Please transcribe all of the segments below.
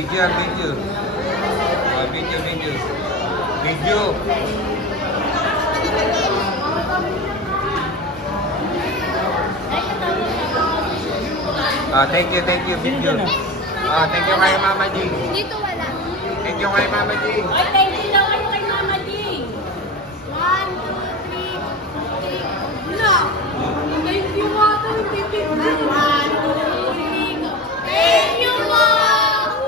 video, video. Video, video. Video. Thank you, video. Thank you kay Mama G. Dito wala. Thank you kay Mama G. Ay, thank you daw kayo kay Mama G. 1, 2, 3. No. Thank you, Mama. Thank you. 1, 2, 3. Thank you, Mom!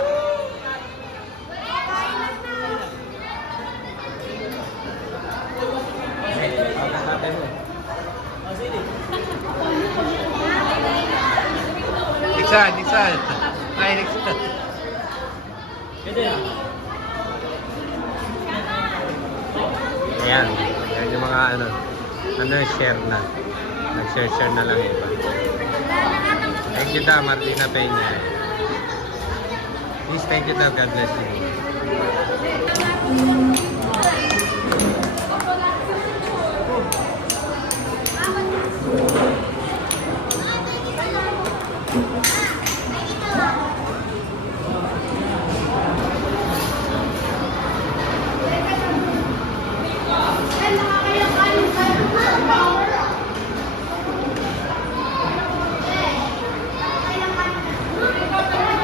Diksan. Ay, Diksan. Ayan. Ayan yung mga share na. Nag-share na lang iba. Thank you daw, Martina Peña. Please, thank you daw. God bless you.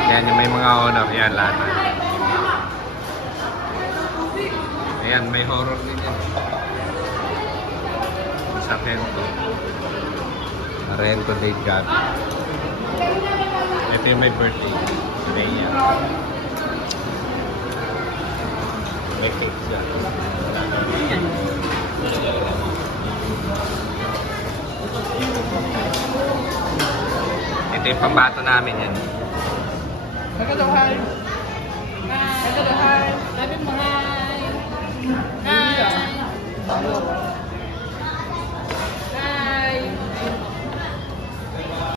Ayan, yung may mga honor. Ayan, lahat. Ayan, may horror din yan. Sa Rento. Rento date God. Ito yung may birthday. Si Rhea. May cake siya. Ito yung pambato namin yan. Nagkatawahan.